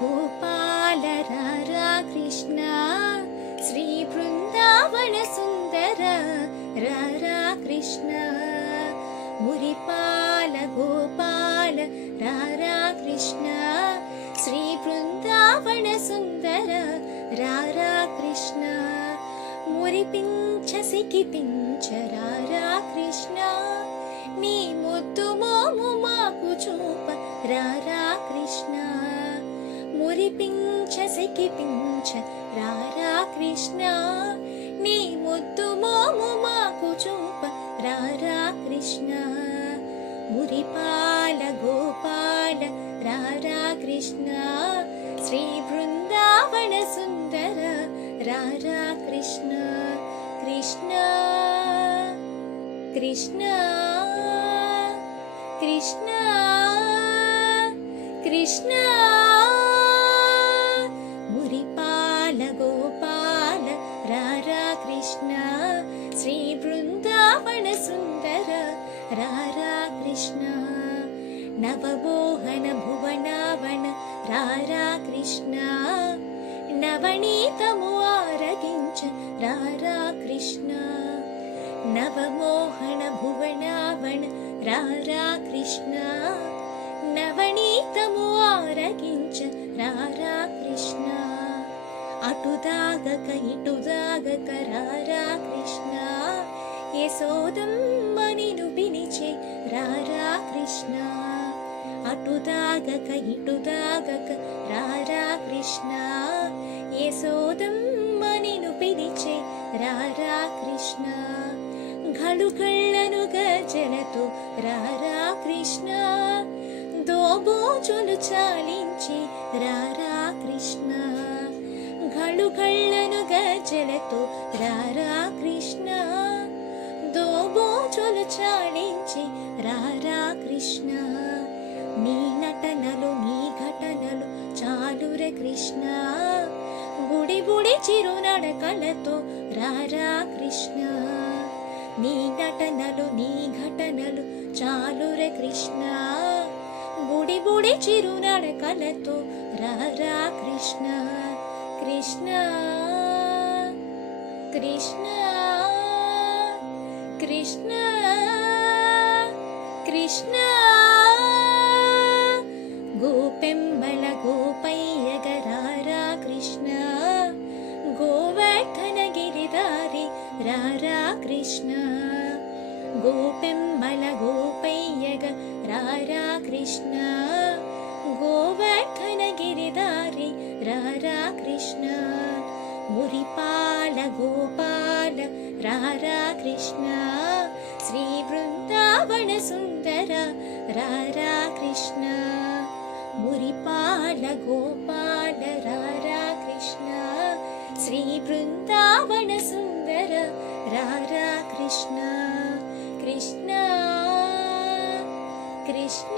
गोपाल रारा कृष्ण श्री वृंदावन सुंदर रारा कृष्ण मुरिपाल गोपाल रारा कृष्ण श्री वृंदावन सुंदर रारा कृष्ण मुरिपिंच सिकिपिंच रारा कृष्ण नी मुद्दु मोमु माकु चूप रारा कृष्ण मुरिपिंच सिकिपिंच रारा कृष्ण नी मुद्दु मोमु माकु चूप रारा कृष्ण मुरिपाल गोपाल रारा कृष्ण श्री वृंदावन सुंदर रारा कृष्ण कृष्ण कृष्ण कृष्ण कृष्ण मुरिपाल गोपाल रारा कृष्ण श्री वृंदावन सुंदर रारा कृष्ण नवमोहन भुवनावन रारा कृष्ण नवनीतमु आरगिंच रारा कृष्ण नवमोहन भुवनावन रारा कृष्ण नवनीतमु आरगिंच रारा कृष्ण अटुदागक इटुदागक रारा कृष्ण यशोदम्म निनु पिलिचे रारा कृष्ण अटुदागक इटुदागक रारा कृष्ण यशोदम्म निनु पिलिचे रारा कृष्ण घलुकळ्ळनु गजलतु रारा कृष्ण दोबोचुलु चालिंची रारा कृष्ण घलुकळ्ळनु गजलतु रारा कृष्ण दोबोचुलु चालिंची रारा कृष्ण నీ నటనలు నీ ఘటనలు చాలురే కృష్ణ బుడి బుడి చిరునడకలతో రారా కృష్ణ నీ నటనలు నీ ఘటనలు చాలురే కృష్ణ బుడి బుడి చిరునడకలతో రారా కృష్ణ కృష్ణ కృష్ణ కృష్ణ కృష్ణ गोपेम्बल गोपय्यग रारा कृष्ण गोवर्धन गिरिधारी रारा कृष्ण गोपेम्बल गोपय्यग रारा कृष्ण गोवर्धन गिरिधारी रारा कृष्ण मुरिपाल गोपाल रारा कृष्ण श्री वृंदावन सुंदर रारा कृष्ण मुरिपाल गोपाल रारा कृष्ण श्री वृंदावन सुंदर रारा कृष्ण कृष्ण कृष्ण